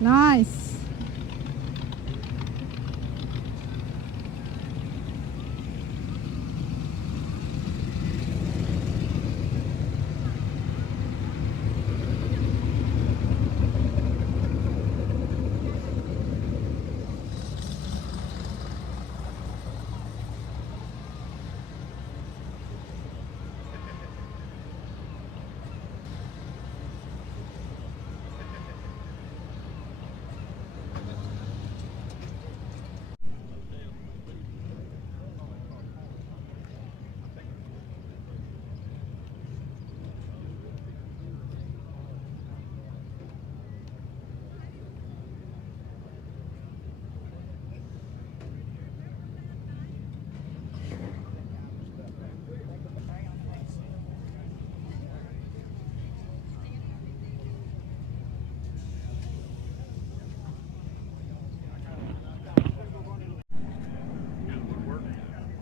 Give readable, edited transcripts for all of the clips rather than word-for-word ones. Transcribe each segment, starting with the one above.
Nice.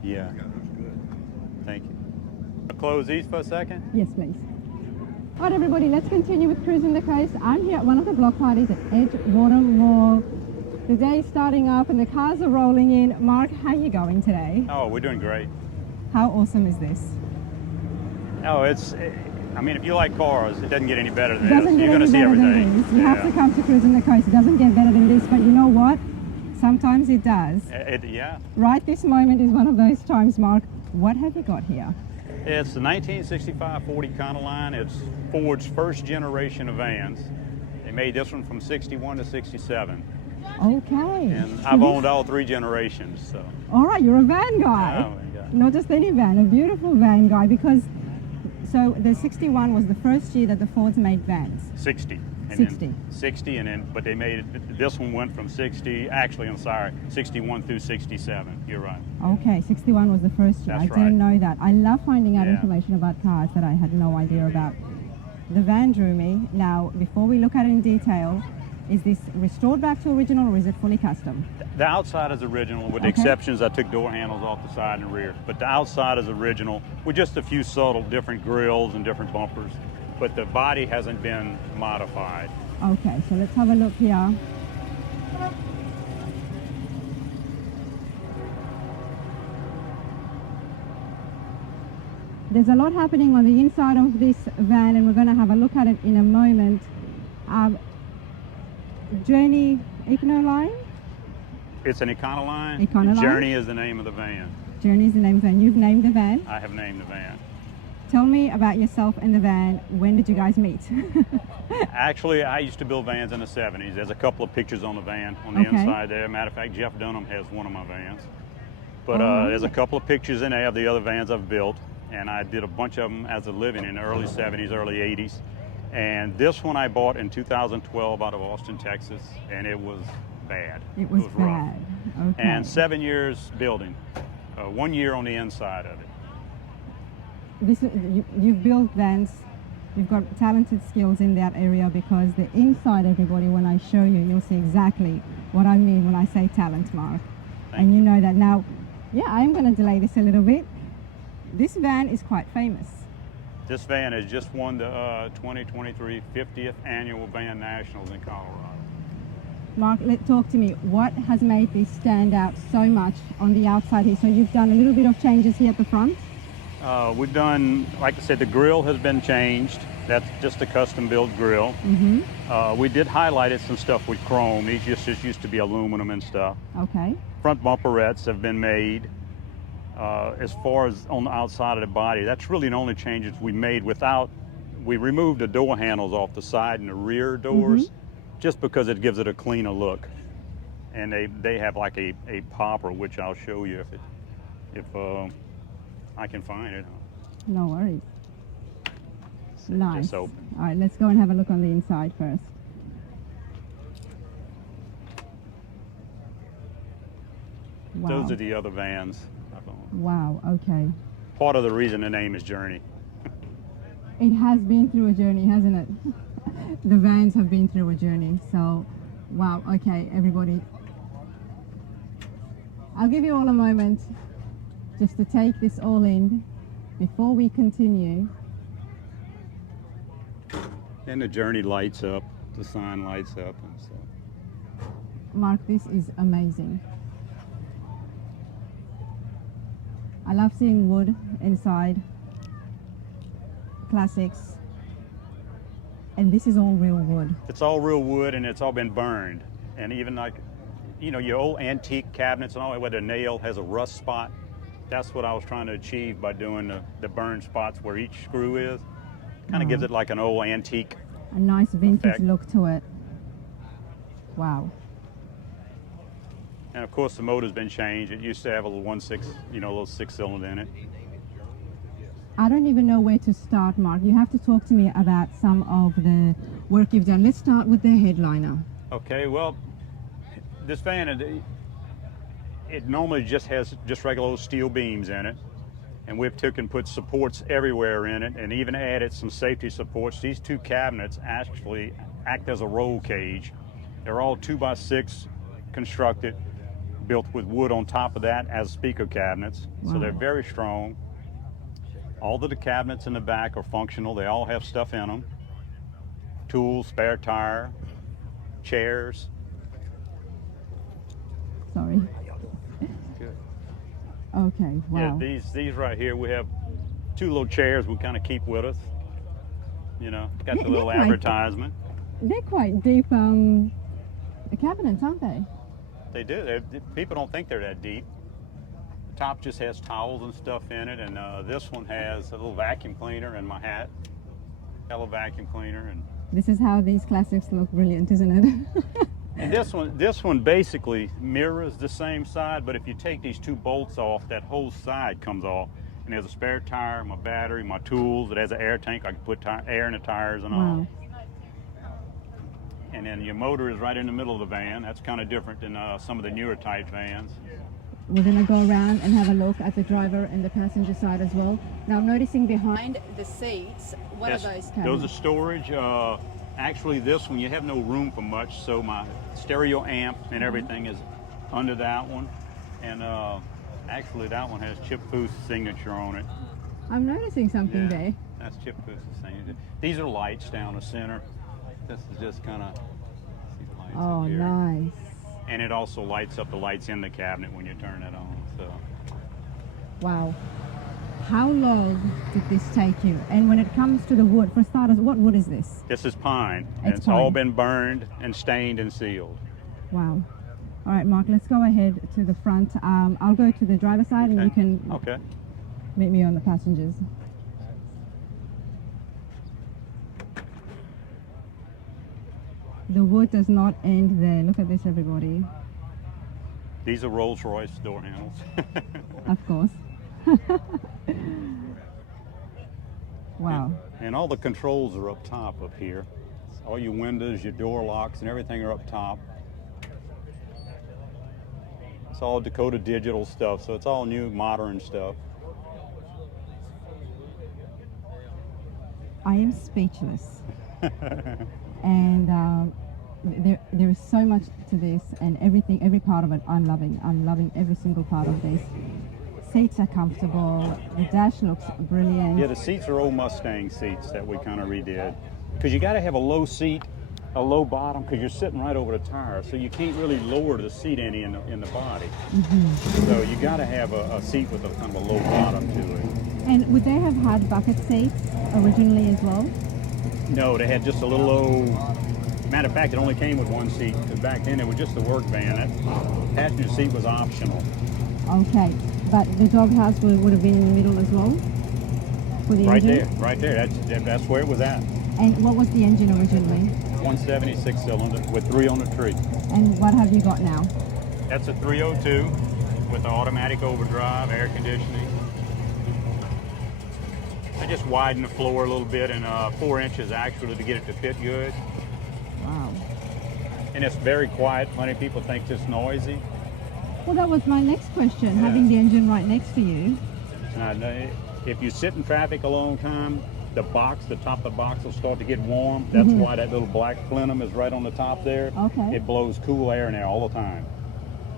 Yeah. Thank you. I'll close these for a second. Yes, please. All right, everybody, let's continue with Cruising the Coast. I'm here at one of the block parties at Edgewater Mall. The day's starting up and the cars are rolling in. Mark, how are you going today? Oh, we're doing great. How awesome is this? Oh, I mean, if you like cars, it doesn't get any better than It this. doesn't get You're going any to see better than everything. this. You have to come to Cruising the Coast. It doesn't get better than this, but you know what? Sometimes it does. Yeah. Right this moment is one of those times, Mark. What have you got here? It's the 1965 Ford Econoline. It's Ford's first generation of vans. They made this one from 61 to 67. Okay. And I've owned all three generations, so. All right, you're a van guy. Oh, my God. Not just any van, a beautiful van guy, because, so the 61 was the first year that the Fords made vans. 60. And 60. then 60, and then, but they made it, this one went from 60, actually, I'm sorry, 61 through 67. You're right. Okay, 61 was the first year. That's I didn't right. know that. I love finding out Yeah. information about cars that I had no idea about. The van drew me. Now, before we look at it in detail, is this restored back to original or is it fully custom? The outside is original, with the Okay. exceptions I took door handles off the side and rear. But the outside is original, with just a few subtle different grills and different bumpers. But the body hasn't been modified. Okay, so let's have a look here. There's a lot happening on the inside of this van, and we're going to have a look at it in a moment. Journey Econoline? It's an Econoline. Econoline? Journey is the name of the van. Journey is the name of the van. You've named the van? I have named the van. Tell me about yourself and the van. When did you guys meet? Actually, I used to build vans in the 70s. There's a couple of pictures on the van on the inside there. Matter of fact, Jeff Dunham has one of my vans. But there's a couple of pictures in there of the other vans I've built, and I did a bunch of them as a living in the early 70s, early 80s. And this one I bought in 2012 out of Austin, Texas, and it was bad. It was rough. bad. Okay. And 7 years building, 1 year on the inside of it. You've built vans, you've got talented skills in that area, because the inside, everybody, when I show you, you'll see exactly what I mean when I say talent, Mark. And you know that now. Yeah, I'm going to delay this a little bit. This van is quite famous. This van has just won the 2023 50th Annual Van Nationals in Colorado. Mark, talk to me. What has made this stand out so much on the outside here? So you've done a little bit of changes here at the front? We've done, like I said, the grill has been changed. That's just a custom-built grill. We did highlight some stuff with chrome. These just used to be aluminum and stuff. Okay. Front bumperettes have been made. As far as on the outside of the body, that's really the only changes we made. We removed the door handles off the side and the rear doors, just because it gives it a cleaner look. And they have like a popper, which I'll show you if I can find it. No worries. Nice. Just open. All right, let's go and have a look on the inside first. Wow. Those are the other vans. Wow, okay. Part of the reason the name is Journey. It has been through a journey, hasn't it? The vans have been through a journey. So, wow, okay, everybody. I'll give you all a moment just to take this all in before we continue. And the Journey lights up, the sign lights up and stuff. Mark, this is amazing. I love seeing wood inside, classics, and this is all real wood. It's all real wood, and it's all been burned. And even like, you know, your old antique cabinets and all that, where the nail has a rust spot, that's what I was trying to achieve by doing the burn spots where each screw is. Kind of gives it like an old antique. A nice vintage effect. look to it. Wow. And of course the motor's been changed. It used to have a little 1.6, you know, a little 6-cylinder in it. I don't even know where to start, Mark. You have to talk to me about some of the work you've done. Let's start with the headliner. Okay, well, this van, it normally just has just regular old steel beams in it. And we've taken put supports everywhere in it, and even added some safety supports. These two cabinets actually act as a roll cage. They're all 2x6 constructed, built with wood on top of that as speaker cabinets. Wow. So they're very strong. All of the cabinets in the back are functional. They all have stuff in them. Tools, spare tire, chairs. Sorry. Good. Okay, wow. Yeah, these right here, we have two little chairs we kind of keep with us. You know, got the little advertisement. They're quite deep cabinets, aren't they? They do. People don't think they're that deep. The top just has towels and stuff in it, and this one has a little vacuum cleaner and my hat. Got a little vacuum cleaner. And this is how these classics look brilliant, isn't it? and this one basically mirrors the same side, but if you take these two bolts off, that whole side comes off. And there's a spare tire, my battery, my tools. It has an air tank. I can put air in the tires and all. Wow. And then your motor is right in the middle of the van. That's kind of different than some of the newer type vans. We're going to go around and have a look at the driver and the passenger side as well. Now, noticing behind the seats, what are those? Those are storage. Actually, this one, you have no room for much, so my stereo amp and everything is under that one. And actually, that one has Chip Booth's signature on it. I'm noticing something there. That's Chip Booth's signature. These are lights down the center. This is just kind of, see the lights Oh, up here. nice. And it also lights up the lights in the cabinet when you turn it on. So. Wow. How long did this take you? And when it comes to the wood, for starters, what wood is this? This is pine. It's all pine. been burned and stained and sealed. Wow. All right, Mark, let's go ahead to the front. I'll go to the driver's side and you can Okay. meet me on the passengers. The wood does not end there. Look at this, everybody. These are Rolls-Royce door handles. Of course. Wow. And all the controls are up top up here. All your windows, your door locks, and everything are up top. It's all Dakota digital stuff, so it's all new, modern stuff. I am speechless. And there is so much to this, and every part of it I'm loving. I'm loving every single part of this. Seats are comfortable. The dash looks brilliant. Yeah, the seats are old Mustang seats that we kind of redid. Because you got to have a low seat, a low bottom, because you're sitting right over the tire, so you can't really lower the seat any in the body. So you got to have a seat with a kind of a low bottom to it. And would they have had bucket seats originally as well? No, they had just a little low. Matter of fact, it only came with one seat, because back then it was just the work van. That passenger seat was optional. Okay, but the doghouse would have been in the middle as well for the engine? Right there. That's where it was at. And what was the engine originally? 176 cylinder with 3 on the tree. And what have you got now? That's a 302 with the automatic overdrive, air conditioning. I just widened the floor a little bit and 4 inches actually to get it to fit good. Wow. And it's very quiet. Plenty of people think it's noisy. Well, that was my next question, having the engine right next to you. Now, if you sit in traffic a long time, the top of the box will start to get warm. That's why that little black plenum is right on the top there. Okay. It blows cool air in there all the time.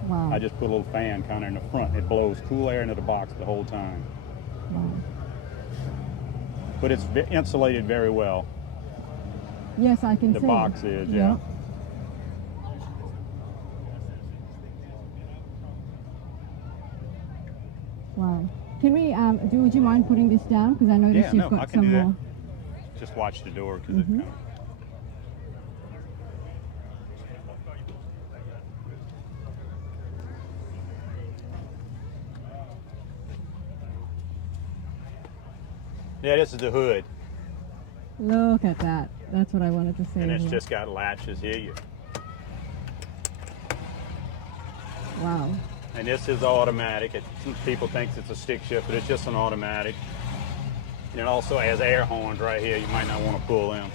Wow. I just put a little fan kind of in the front. It blows cool air into the box the whole time. Wow. But it's insulated very well. Yes, I can see. The box is, yeah. Wow. Can we, would you mind putting this down? Because I noticed you've got I can some do more. That. Just watch the door because it kind of... Yeah, this is the hood. Look at that. That's what I wanted to say. And it's just got latches here. Wow. And this is automatic. Some people think it's a stick shift, but it's just an automatic. And it also has air horns right here. You might not want to pull them.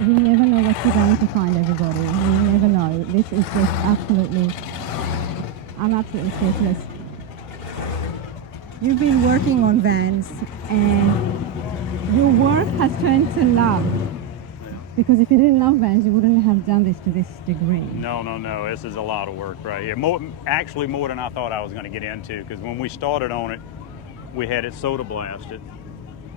You never know what you're going to find, everybody. You never know. This is just absolutely, I'm absolutely speechless. You've been working on vans and your work has turned to love. Because if you didn't love vans, you wouldn't have done this to this degree. No. This is a lot of work right here. Actually more than I thought I was going to get into, because when we started on it, we had it soda blasted.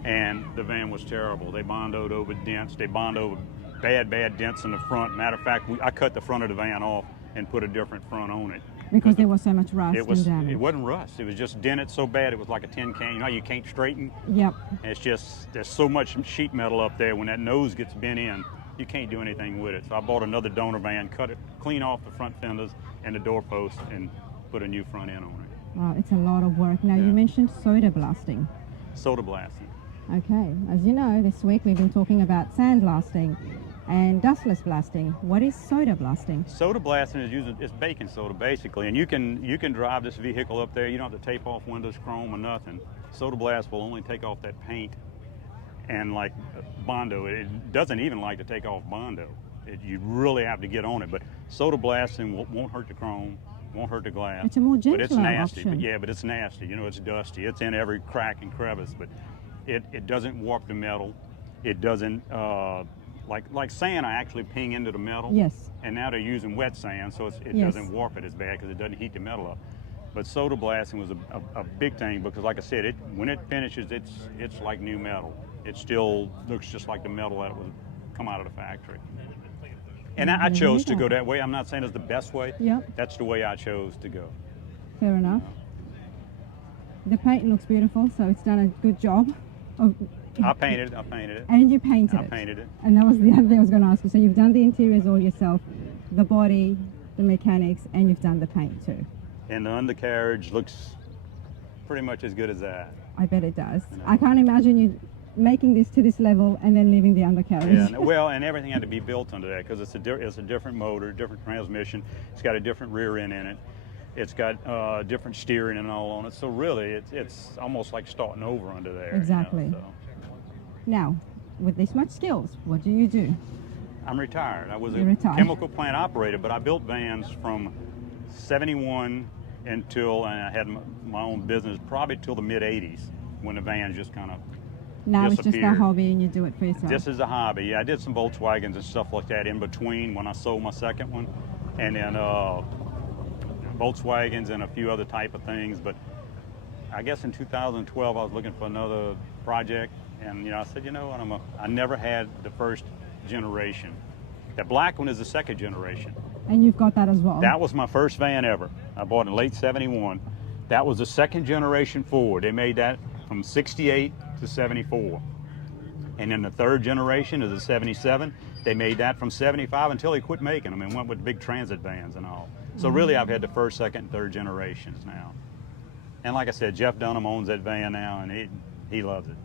And the van was terrible. They bondoed over dents. They bonded over bad dents in the front. Matter of fact, I cut the front of the van off and put a different front on it. Because there was so much rust and damage. It wasn't rust. It was just dented so bad it was like a tin can. You know how you can't straighten? Yep. And it's just, there's so much sheet metal up there. When that nose gets bent in, you can't do anything with it. So I bought another donor van, cut it, clean off the front fenders and the door post, and put a new front end on it. Wow, it's a lot of work. Now, you mentioned soda blasting. Soda blasting. Okay, as you know, this week we've been talking about sandblasting and dustless blasting. What is soda blasting? Soda blasting is it's baking soda basically, and you can drive this vehicle up there. You don't have to tape off windows, chrome, or nothing. Soda blast will only take off that paint, and like Bondo, it doesn't even like to take off Bondo. You really have to get on it. But soda blasting won't hurt the chrome, won't hurt the glass. It's a more gentler but it's nasty. option. But it's nasty. You know, it's dusty. It's in every crack and crevice, but it doesn't warp the metal. It doesn't, like sand, I actually ping into the metal. Yes. And now they're using wet sand, so it doesn't warp it as bad because it doesn't heat the metal up. But soda blasting was a big thing because, like I said, when it finishes, it's like new metal. It still looks just like the metal that was come out of the factory. And I chose to go that way. I'm not saying it's the best way. Yep. That's the way I chose to go. Fair enough. The paint looks beautiful, so it's done a good job. I painted it. And you painted it. I painted it. And that was the other thing I was going to ask you. So you've done the interiors all yourself, the body, the mechanics, and you've done the paint too. and the undercarriage looks pretty much as good as that. I bet it does. You know. I can't imagine you making this to this level and then leaving the undercarriage. Yeah, well, and everything had to be built under that because it's a different motor, different transmission. It's got a different rear end in it. It's got different steering and all on it. So really, it's almost like starting over under there. Exactly. You know, so. Now, with this much skills, what do you do? I'm retired. I was You're a retired. chemical plant operator, but I built vans from 71 until I had my own business, probably till the mid 80s when the vans just kind of Now it's just a disappeared. hobby and you do it for yourself. This is a hobby. Yeah, I did some Volkswagens and stuff like that in between when I sold my second one, and then Volkswagens and a few other type of things. But I guess in 2012 I was looking for another project, and I said, you know what, I never had the first generation. The black one is the second generation. And you've got that as well. That was my first van ever. I bought in late 71. That was the second generation Ford. They made that from 68 to 74. And then the third generation is a 77. They made that from 75 until they quit making them and went with big transit vans and all. So really I've had the first, second, and third generations now. And like I said, Jeff Dunham owns that van now, and he loves it.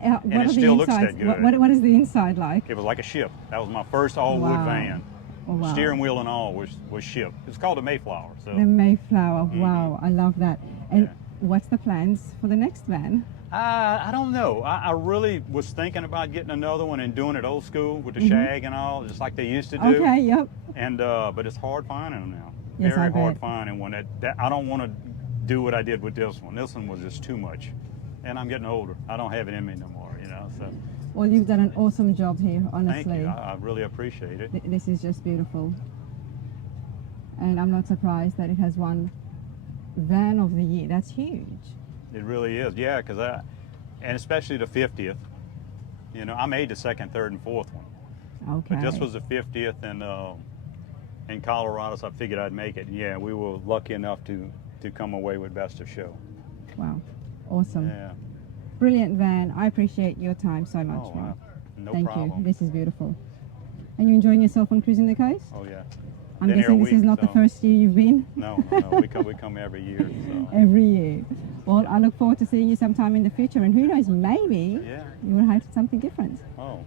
What it are still the looks that insides? good. What is the inside like? It was like a ship. That was my first all-wood Wow. van. Oh, wow. Steering wheel and all was ship. It's called a Mayflower. So. The Mayflower. Wow, I love that. And Yeah. what's the plans for the next van? I don't know. I really was thinking about getting another one and doing it old school with the shag and all, just like they used to do. Okay, yep. And but it's hard finding them now. Yes, Very I hard bet. finding one. That I don't want to do what I did with this one. This one was just too much, and I'm getting older. I don't have it in me no more. So Well, you've done an awesome job here, honestly. thank you. I really appreciate it. This is just beautiful. And I'm not surprised that it has won Van of the Year. That's huge. It really is. Yeah, and especially the 50th. I made the second, third, and fourth one. Okay. But this was the 50th in Colorado, so I figured I'd make it. Yeah, we were lucky enough to come away with Best of Show. Wow. Awesome. Yeah. Brilliant van. I appreciate your time so much, Oh, Mark. no Thank problem. you. This is beautiful. And you enjoying yourself on Cruisin The Coast? Oh yeah. I'm Been here guessing a this is week, not the so- first year you've been? No. We come every year. So. Every year. Well, I look forward to seeing you sometime in the future, and who knows, maybe Yeah. you will have something different. Oh,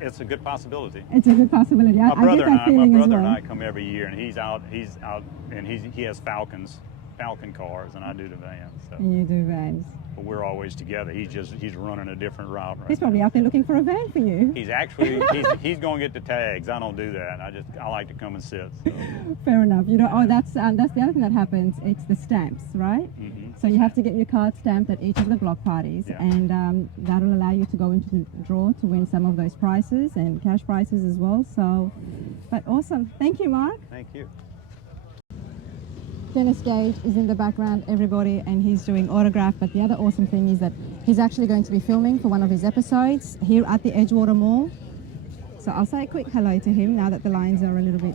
it's a good possibility. It's a good possibility. I get that feeling as My brother well. and I come every year, and he's out, and he has Falcon cars, and I do the vans. So. And you do vans. But we're always together. He's running a different route right He's now. probably out there looking for a van for you. He's actually he's going to get the tags. I don't do that. I like to come and sit. So. Fair enough. That's the other thing that happens. It's the stamps, right? Mhm. So you have to get your card stamped at each of the block parties, Yeah. and that'll allow you to go into the draw to win some of those prizes and cash prizes as well. So, but awesome. Thank you, Mark. Thank you. Dennis Gage is in the background, everybody, and he's doing autograph. But the other awesome thing is that he's actually going to be filming for one of his episodes here at the Edgewater Mall. So I'll say a quick hello to him now that the lines are a little bit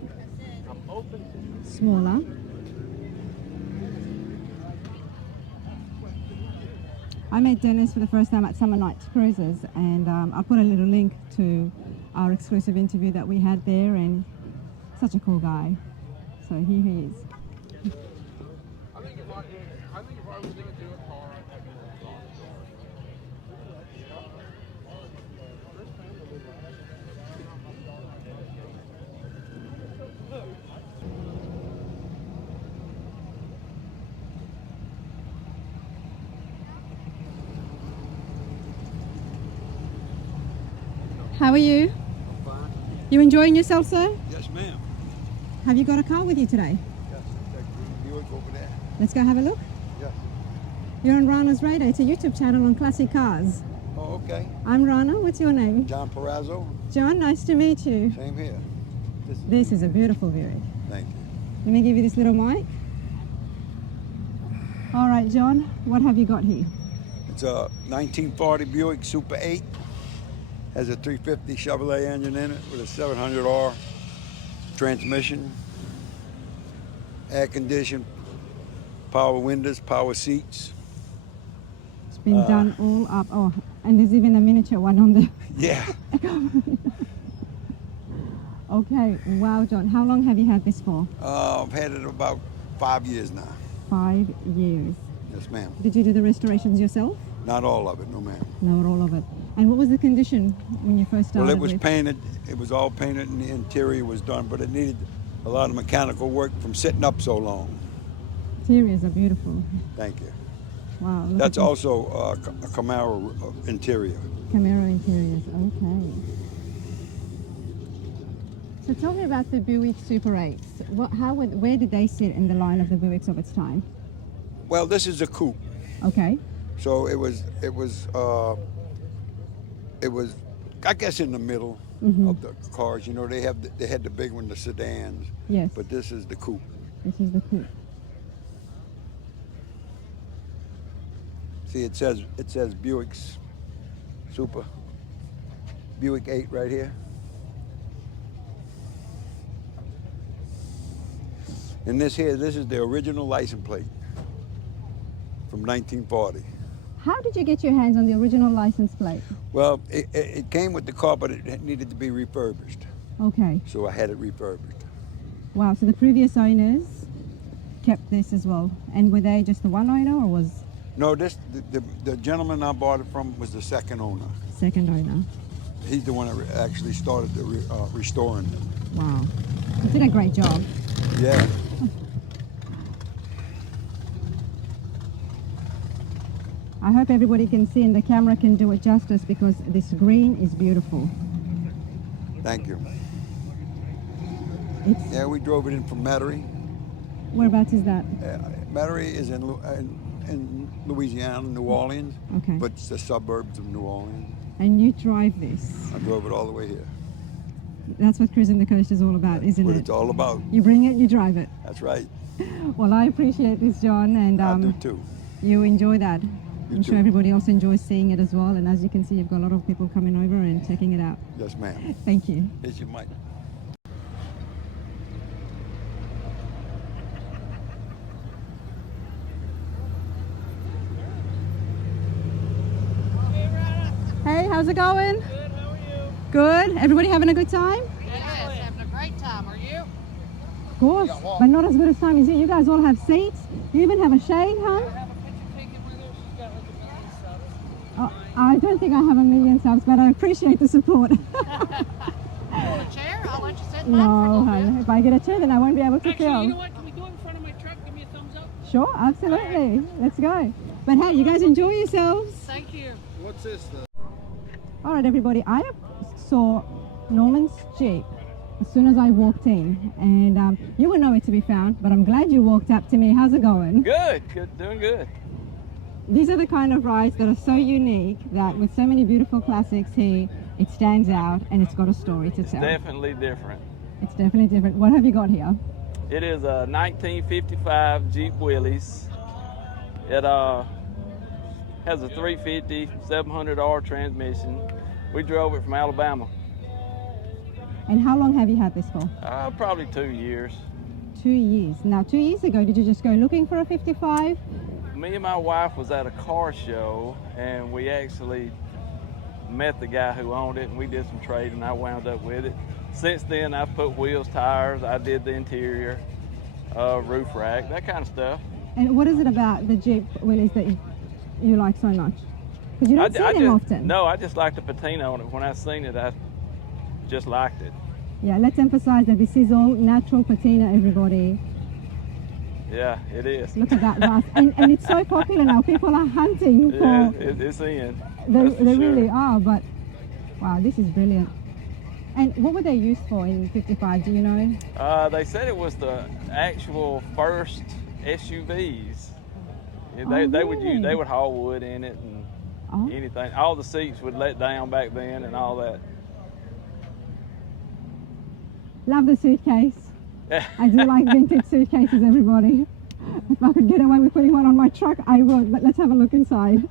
smaller. I met Dennis for the first time at Summer Night Cruises, and I put a little link to our exclusive interview that we had there, and such a cool guy. So here he is. I think if I was going to do a car, I'd have it. How are you? I'm fine. You enjoying yourself, sir? Yes, ma'am. Have you got a car with you today? Yes, that Buick over there. Let's go have a look. Yes. You're on Rana's Radar. It's a YouTube channel on classic cars. Oh, okay. I'm Rana. What's your name? John Perazzo. John, nice to meet you. Same here. This is a beautiful Buick. Thank you. Let me give you this little mic. All right, John, what have you got here? It's a 1940 Buick Super 8. Has a 350 Chevrolet engine in it with a 700R transmission. Air conditioned, power windows, power seats. It's been done all up. Oh, and there's even a miniature one on the... Yeah. Okay, wow, John. How long have you had this for? I've had it about 5 years now. 5 years. Yes, ma'am. Did you do the restorations yourself? Not all of it, no, ma'am. Not all of it. And what was the condition when you first started? Well, it was with? painted. It was all painted, and the interior was done, but it needed a lot of mechanical work from sitting up so long. Interiors are beautiful. Thank you. Wow. That's also a Camaro interior. Camaro interiors. Okay. So tell me about the Buick Super 8s. Where did they sit in the line of the Buicks of its time? Well, this is a coupe. Okay. So it was, I guess, in the middle of the cars. You know, they had the big one, the sedans. Yes. But this is the coupe. This is the coupe. See, it says Buick's Super. Buick 8 right here. And this is the original license plate from 1940. How did you get your hands on the original license plate? Well, it came with the car, but it needed to be refurbished. Okay. So I had it refurbished. Wow, so the previous owners kept this as well. And were they just the one owner or was? No, the gentleman I bought it from was the second owner. Second owner. He's the one that actually started the restoring it. Wow. You did a great job. Yeah. I hope everybody can see and the camera can do it justice because this green is beautiful. Thank you. It's, Yeah, we drove it in from Metairie. whereabouts is that? Metairie is in Louisiana, New Orleans. Okay. But it's the suburbs of New Orleans. And you drive this. I drove it all the way here. That's what Cruisin The Coast is all about, isn't What it? it's all about. You bring it, you drive it. That's right. Well, I appreciate this, John, and I do too. you enjoy that. I'm sure too. everybody else enjoys seeing it as well. And as you can see, you've got a lot of people coming over and checking it out. Yes, ma'am. Thank you. Here's your mic. Hey, how's it going? Good, how are you? Good. Everybody having a good time? Yes, having a great time. Are you? Of course, but not as good as time as you. You guys all have seats. You even have a shade, huh? I have a picture taken with her. She's got like a million subs. Oh, I don't think I have a million subs, but I appreciate the support. You want a chair? I'll let you sit in No, mine for a little honey. bit. If I get a chair, then I won't be able to Actually, film. you know what? Can we do it in front of my truck? Give me a thumbs up. Sure, absolutely. Let's go. But hey, you guys enjoy yourselves. Thank you. What's this? All right, everybody. I saw Norman's Jeep as soon as I walked in, and you were nowhere to be found. But I'm glad you walked up to me. How's it going? Good, doing good. These are the kind of rides that are so unique that with so many beautiful classics here, it stands out and it's got a story to tell. Definitely different. It's definitely different. What have you got here? It is a 1955 Jeep Willys. It has a 350 700R transmission. We drove it from Alabama. And how long have you had this for? Probably 2 years. 2 years. Now, 2 years ago, did you just go looking for a 55? Me and my wife was at a car show and we actually met the guy who owned it and we did some trading. I wound up with it. Since then, I've put wheels, tires, I did the interior, roof rack, that kind of stuff. And what is it about the Jeep Willys that you like so much? Because you don't see them often. No, I just like the patina on it. When I seen it, I just liked it. Yeah, let's emphasize that this is all natural patina, everybody. Yeah, it is. Look at that rust. and it's so popular now. People are hunting for... Yeah, it's in. They really are, but wow, this is brilliant. And what were they used for in 55, do you know? They said it was the actual first SUVs. Oh, They would haul wood in it and anything. All the seats would let down back then and all that. Love the suitcase. I do like vintage suitcases, everybody. If I could get away with putting one on my truck, I would, but let's have a look inside.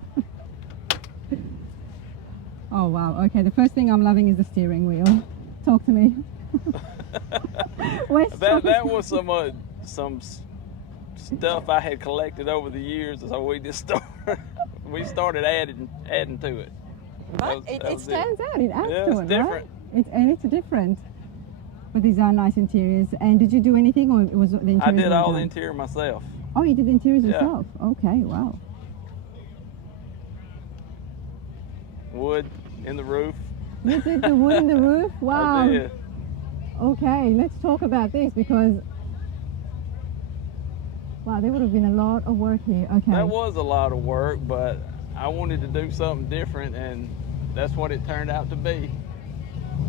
Oh wow, okay, the first thing I'm loving is the steering wheel. Talk to me. That was some stuff I had collected over the years, so we just started adding to it. But it stands out, it adds Yeah, to it's it, different. right? It's different. But these are nice interiors. And did you do anything, or was the interiors? I did all done? the interior myself. Oh, you did the interiors Yeah. yourself? Okay, wow. Wood in the roof. You did the wood in the roof? Wow. I did. Okay, let's talk about this because, wow, there would have been a lot of work here. Okay. That was a lot of work, but I wanted to do something different, and that's what it turned out to be.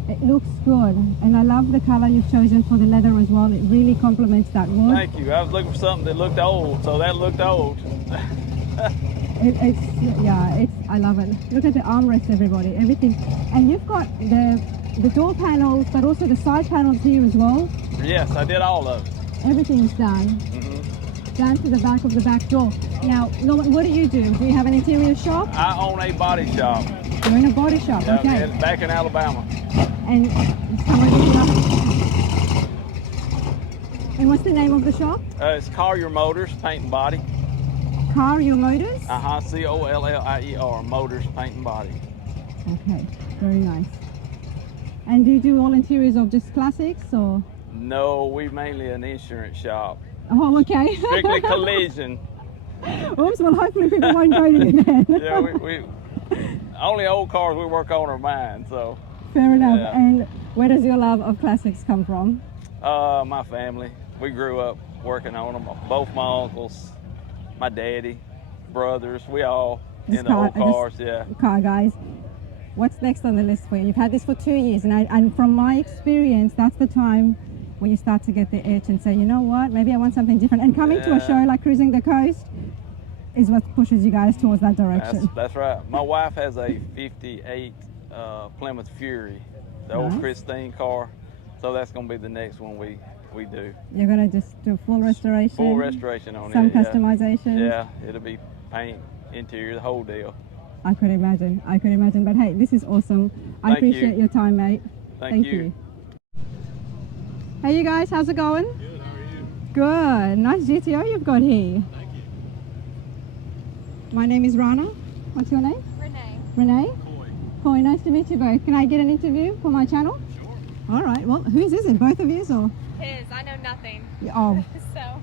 It looks good, and I love the color you've chosen for the leather as well. It really complements that wood. Thank you. I was looking for something that looked old, so that looked old. I love it. Look at the armrest, everybody, everything. And you've got the door panels, but also the side panels here as well. Yes, I did all of it. Everything's done. Mm-hmm. Down to the back of the back door. Now, Norman, what do? Do you have an interior shop? I own a body shop. You're in a body shop, okay. Back in Alabama. And someone did you And what's the name of the shop? It's Collier Motors, Paint and Body. Collier Motors? Collier, Motors, Paint and Body. Okay, very nice. And do you do all interiors of just classics or? No, we mainly an insurance shop. Oh, okay. Strictly collision. Oops, well hopefully people won't go to you then. Yeah, we only old cars we work on are mine, so. Fair enough. Yeah. And where does your love of classics come from? My family. We grew up working on them. Both my uncles, my daddy, brothers, we all in the old cars, yeah. Car guys. What's next on the list for you? You've had this for 2 years, and from my experience, that's the time when you start to get the itch and say, you know what, maybe I want something different. And coming to a show like Cruising the Coast is what pushes you guys towards that direction. That's right. My wife has a 58 Plymouth Fury, the old Christine car, so that's going to be the next one we do. You're going to just do full restoration? Full restoration on it. Some customization? Yeah, it'll be paint, interior, the whole deal. I could imagine. But hey, this is awesome. I appreciate your time, mate. Thank you. Hey, you guys, how's it going? Good, how are you? Good. Nice GTO you've got here. Thank you. My name is Rana. What's your name? Renee. Renee? Coy, nice to meet you both. Can I get an interview for my channel? Sure. All right. Well, whose is it? Both of yours or? His. I know nothing. Oh, So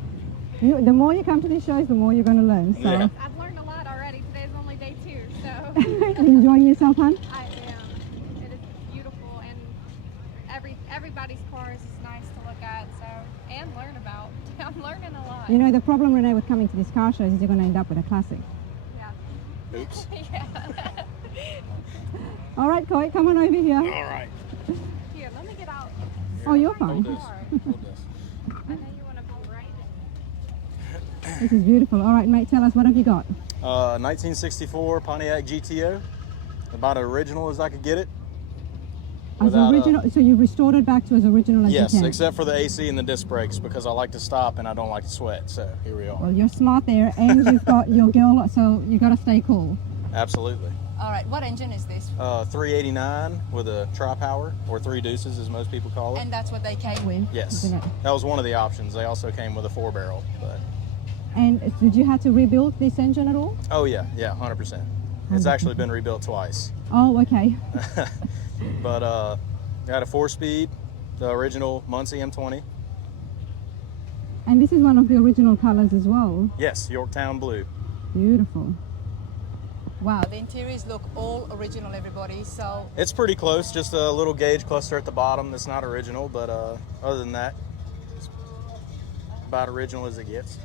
the more you come to these shows, the more you're going to learn. So, Yeah. I've learned a lot already. Today's only day 2, so you enjoying yourself, hon? I am. It is beautiful, and everybody's cars is nice to look at. So and learn about. I'm learning a lot. You know, the problem, Renee, with coming to these car shows is you're going to end up with a classic. Yeah. Oops. Yeah. All right, Coy, come on over here. All right. Here, let me get out. Oh, you're fine. Hold this. Hold this. I know you want to go right. This is beautiful. All right, mate, tell us, what have you got? 1964 Pontiac GTO. About as original as I could get it. As Without, original, so you restored it back to as original as Yes, you can? except for the AC and the disc brakes because I like to stop and I don't like to sweat. So here we are. Well, you're smart there, and you've got your girl, so you got to stay cool. Absolutely. All right, what engine is this? 389 with a tri-power, or 3 deuces as most people call it. And that's what they came with? Yes, Isn't it? that was one of the options. They also came with a 4-barrel. But And did you have to rebuild this engine at all? oh yeah, 100%. It's actually been rebuilt twice. Oh, okay. But I got a 4-speed, the original Muncie M20. And this is one of the original colors as well. Yes, Yorktown blue. Beautiful. Wow, the interiors look all original, everybody. So It's pretty close, just a little gauge cluster at the bottom that's not original, but other than that, it's about original as it gets.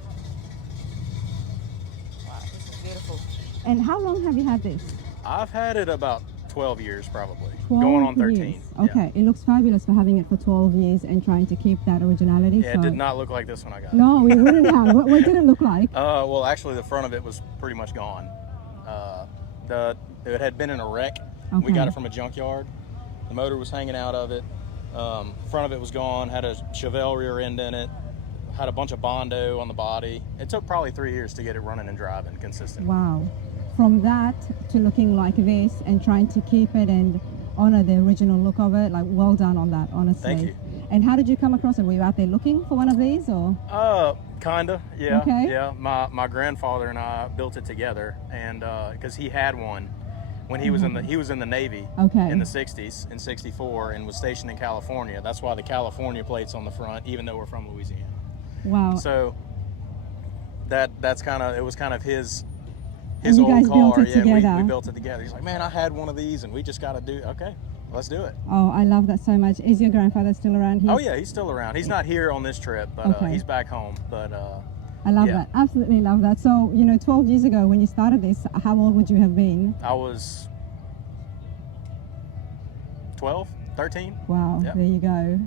wow, this is beautiful. And how long have you had this? I've had it about 12 years probably, 12 going on 13. years. Okay, it looks fabulous for having it for 12 years and trying to keep that originality. Yeah, so. it did not look like this when I got it. No, we wouldn't have. What did it look like? Well, actually, the front of it was pretty much gone. It had been in a wreck. Okay. We got it from a junkyard. The motor was hanging out of it. Front of it was gone. Had a Chevelle rear end in it. Had a bunch of Bondo on the body. It took probably 3 years to get it running and driving consistently. Wow. From that to looking like this and trying to keep it and honor the original look of it, like, well done on that, honestly. Thank you. And how did you come across it? Were you out there looking for one of these, or? Kinda, yeah. Okay. Yeah, my grandfather and I built it together, and because he had one when he was in the Navy Okay. in the 60s, in 64, and was stationed in California. That's why the California plate's on the front, even though we're from Louisiana. Wow. So that's kind of, it was kind of his And you old guys car. built it Yeah, together. we built it together. He's like, man, I had one of these, and we just got to do. Okay, let's do it. Oh, I love that so much. Is your grandfather still around here? Oh yeah, he's still around. He's not here on this trip, but Okay. he's back home. But I love yeah. that. Absolutely love that. So, 12 years ago when you started this, how old would you have been? I was 12, 13. Wow, Yep. there you go.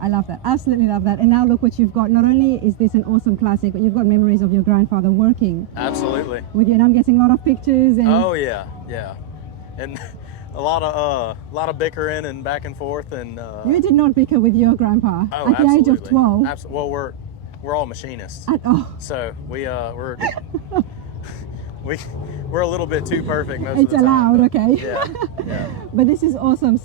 I love that. Absolutely love that. And now look what you've got. Not only is this an awesome classic, but you've got memories of your grandfather working Absolutely. with you. And I'm getting a lot of pictures. And Oh yeah, and a lot of bickering and back and forth and. you did not bicker with your grandpa Oh, at the age of 12. Well, we're all machinists, So we're we're a little bit too perfect most it's of the time. allowed, but okay. Yeah. But this is awesome.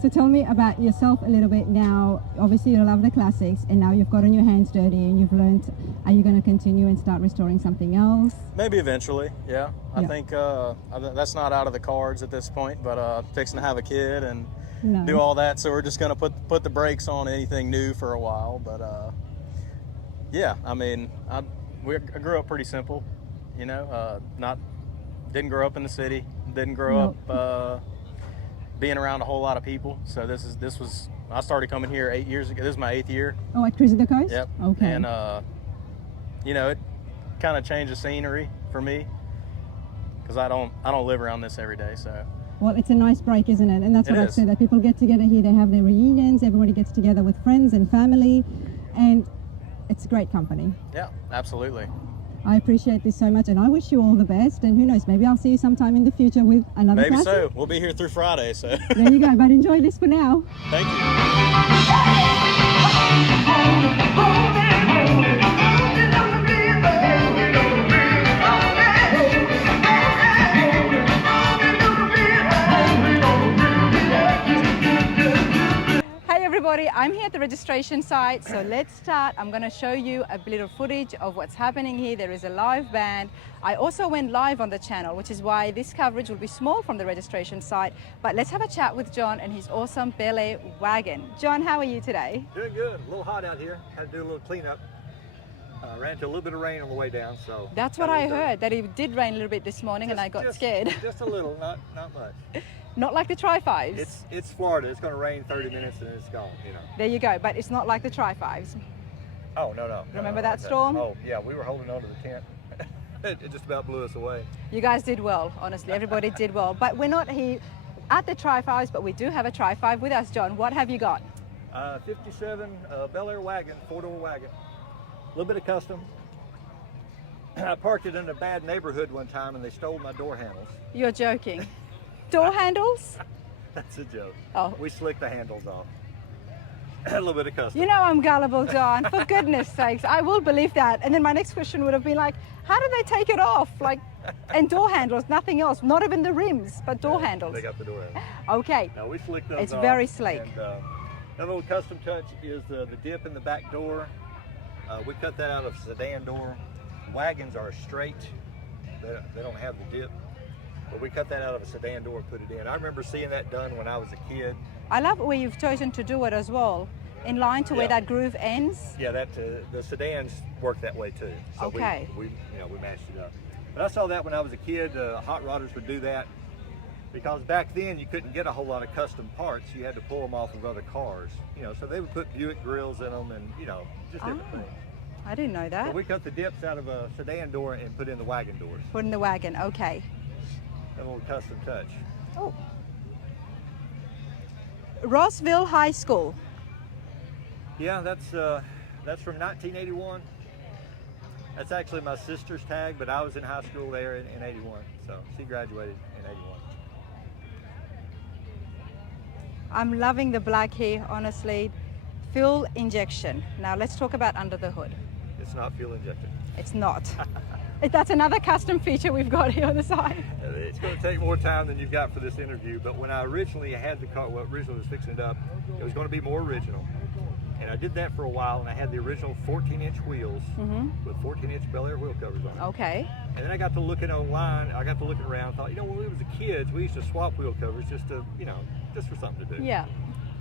So tell me about yourself a little bit now. Obviously you love the classics and now you've gotten your hands dirty and you've learned. Are you going to continue and start restoring something else? Maybe eventually, yeah. I Yeah. think that's not out of the cards at this point, but fixing to have a kid and No. do all that, so we're just going to put the brakes on anything new for a while. But yeah, I mean, I grew up pretty simple, didn't grow up in the city, didn't grow up being around a whole lot of people. So I started coming here 8 years ago. This is my 8th year. Oh, at Cruisin The Coast? Yep. Okay. And it kind of changed the scenery for me because I don't live around this every day. So Well, it's a nice break, isn't it? And that's what It I'd is. say, that people get together here, they have their reunions, everybody gets together with friends and family, and it's great company. yeah, absolutely. I appreciate this so much, and I wish you all the best, and who knows, maybe I'll see you sometime in the future with another Maybe classic. so. We'll be here through Friday. So There you go, but enjoy this for now. thank you. Hey everybody, I'm here at the registration site, so let's start. I'm going to show you a little footage of what's happening here. There is a live band. I also went live on the channel, which is why this coverage will be small from the registration site. But let's have a chat with John and his awesome Bel Air wagon. John, how are you today? Doing good. A little hot out here. Had to do a little cleanup. Ran into a little bit of rain on the way down, so. That's what I heard, that it did rain a little bit this morning and I got scared. Just a little, not much. Not like the Tri-5s. It's Florida. It's going to rain 30 minutes and it's gone, There you go, but it's not like the Tri-5s. Oh, no. Remember no, that storm? Oh, yeah. We were holding on to the tent. It just about blew us away. You guys did well, honestly. Everybody did well. But we're not here at the Tri-5s, but we do have a Tri-5 with us. John, what have you got? 57 Bel Air wagon, 4-door wagon. A little bit of custom. I parked it in a bad neighborhood one time and they stole my door handles. You're joking. Door handles? That's a joke. Oh. We slicked the handles off. A little bit of custom. You know I'm gullible, John. For goodness sakes, I will believe that. And then my next question would have been like, how did they take it off? And door handles, nothing else. Not even the rims, but door handles. They got the door handles. Okay. No, we slicked those It's off, very sleek. And, another little custom touch is the dip in the back door. We cut that out of a sedan door. Wagons are straight. They don't have the dip. But we cut that out of a sedan door and put it in. I remember seeing that done when I was a kid. I love where you've chosen to do it as well, in line to where Yeah. that groove ends. Yeah, the sedans work that way too. So Okay. we matched it up. But I saw that when I was a kid. Hot rodders would do that because back then you couldn't get a whole lot of custom parts. You had to pull them off of other cars. So they would put Buick grills in them and just different things. I didn't know that. So we cut the dips out of a sedan door and put in the wagon doors. Put in the wagon, okay. A little custom touch. Oh. Rossville High School. Yeah, that's from 1981. That's actually my sister's tag, but I was in high school there in 81. So she graduated in 81. I'm loving the black here, honestly. Fuel injection. Now let's talk about under the hood. It's not fuel injected. It's not. That's another custom feature we've got here on the side. It's going to take more time than you've got for this interview, but when I originally had the car, originally was fixing it up, it was going to be more original. And I did that for a while, and I had the original 14-inch wheels with 14-inch Bel Air wheel covers on it. Okay. And then I got to looking online, I got to looking around, thought, you know, when we was kids, we used to swap wheel covers just to, you know, just for something to do. Yeah.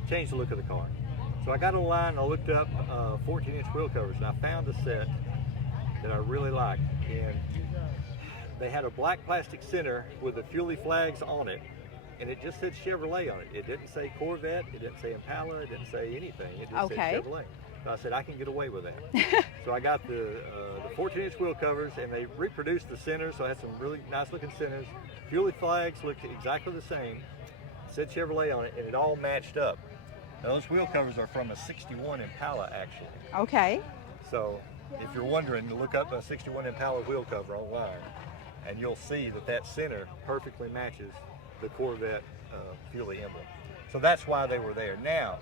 Change the look of the car. So I got online and I looked up 14-inch wheel covers, and I found a set that I really liked. And they had a black plastic center with the Fuelie flags on it, and it just said Chevrolet on it. It didn't say Corvette, it didn't say Impala, it didn't say anything. It just said Chevrolet. So I said, I can get away with that. So I got the 14-inch wheel covers, and they reproduced the centers, so I had some really nice looking centers. Fuelie flags looked exactly the same. It said Chevrolet on it, and it all matched up. Now, those wheel covers are from a 61 Impala, actually. Okay. So if you're wondering, look up a 61 Impala wheel cover online, and you'll see that that center perfectly matches the Corvette Fuelie emblem. So that's why they were there. Now,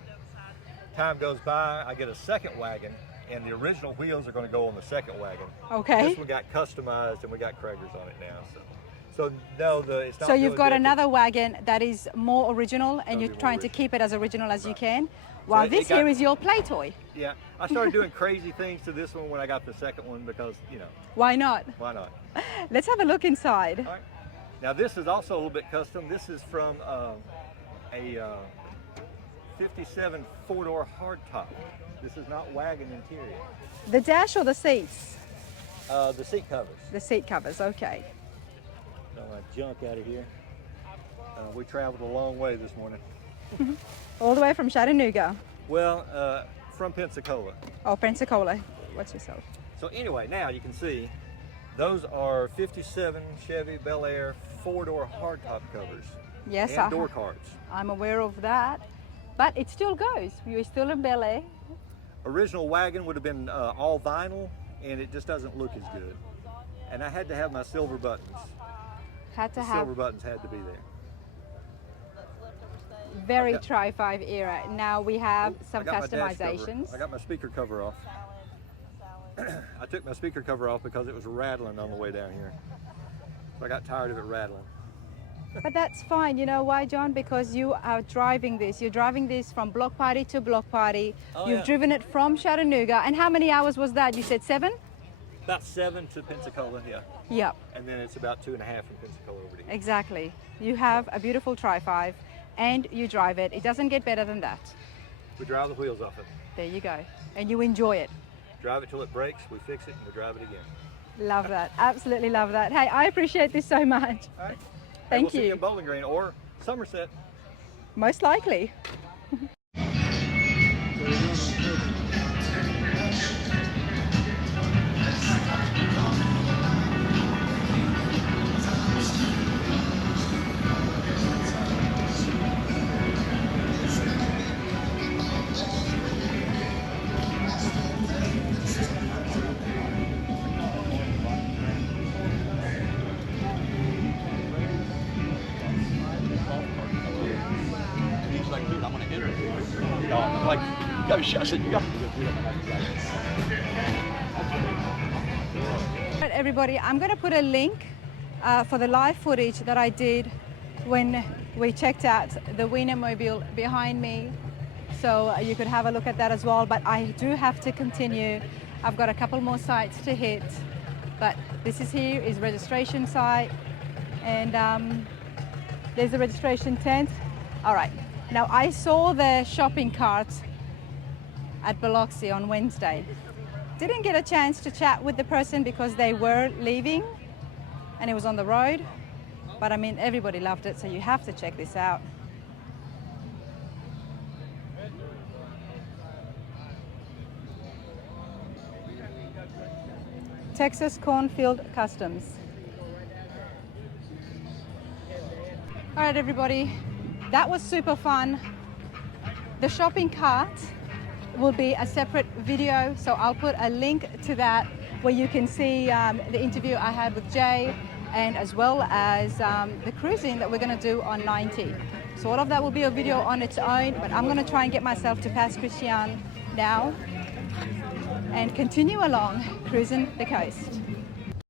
time goes by, I get a second wagon, and the original wheels are going to go on the second wagon. Okay. This one got customized, and we got Kragers on it now. So no, it's not. So you've got really another wagon that is more original, and you're trying to keep it as original as you can. While this here is your play toy. Yeah, I started doing crazy things to this one when I got the second one because, you know. Why not? Why not? Let's have a look inside. All right. Now this is also a little bit custom. This is from a 57 four-door hardtop. This is not wagon interior. The dash or the seats? The seat covers. The seat covers, okay. Got my junk out of here. We traveled a long way this morning. All the way from Chattanooga. Well, from Pensacola. Oh, Pensacola. Watch yourself. So anyway, now you can see those are 57 Chevy Bel Air four-door hardtop covers. Yes, and door cards. I'm aware of that, but it still goes. You're still in Bel Air. Original wagon would have been all vinyl, and it just doesn't look as good. And I had to have my silver buttons. Silver buttons had to be there. Very Tri-5 era. Now we have some I got my dash customizations. cover. I got my speaker cover off. I took my speaker cover off because it was rattling on the way down here. So I got tired of it rattling. But that's fine. You know why, John? Because you are driving this. You're driving this from block party to block party. You've driven it from Chattanooga. And how many hours was that? You said 7? About 7 to Pensacola, yeah. Yep. And then it's about 2.5 from Pensacola over to here. Exactly. You have a beautiful Tri-5 and you drive it. It doesn't get better than that. We drive the wheels off it. There you go. And you enjoy it. Drive it till it breaks, we fix it, and we drive it again. Love that. Absolutely love that. Hey, I appreciate this so much. All right. Thank we'll see you. you in Bowling Green or Somerset. Most likely. Right, everybody, I'm going to put a link for the live footage that I did when we checked out the Wienermobile behind me, so you could have a look at that as well. But I do have to continue. I've got a couple more sites to hit, but this is registration site, and there's the registration tent. All right, now I saw the shopping cart at Biloxi on Wednesday. Didn't get a chance to chat with the person because they were leaving and it was on the road, but I mean, everybody loved it, so you have to check this out. Texas Cornfield Customs. All right, everybody, that was super fun. The shopping cart will be a separate video, so I'll put a link to that where you can see the interview I had with Jay, and as well as the cruising that we're going to do on 90. So all of that will be a video on its own, but I'm going to try and get myself to Pass Christian now and continue along cruising the coast.